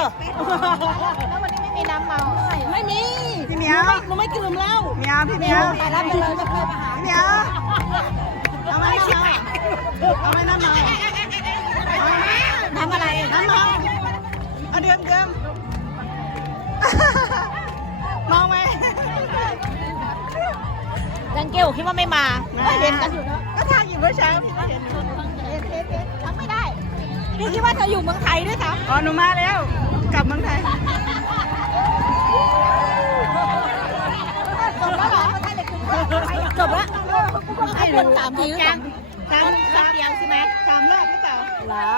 อะแล้ววันนี้ไม่มีน้ำเมาไม่มีพี่เหมียวหนูไม่ดื่มแล้วเหมียวพี่เหมียวแต่รับไปเลยไม่เคยมาหาพี่เหมียวเอาไหมน้ำเมาเอาไหมน้ำเมาทำอะไรน้ำเมาเอาเดือมเดือมเมาไหมจังเกลคิดว่าไม่มาก็เห็นกันอยู่เนอะก็ทางอยู่เมื่อเช้าพี่ก็เห็นเห็นเห็นเห็นทำไม่ได้พี่คิดว่าเธออยู่เมืองไทยด้วยซ้อ๋อหนูมาแล้ว กลับเมืองไทยำจบแล้วเหรอ จบแล้วให้คนสามทีหรือสองสามแป๊บเดียวใช่ไหมสามรอบหรือเปล่าเหรอ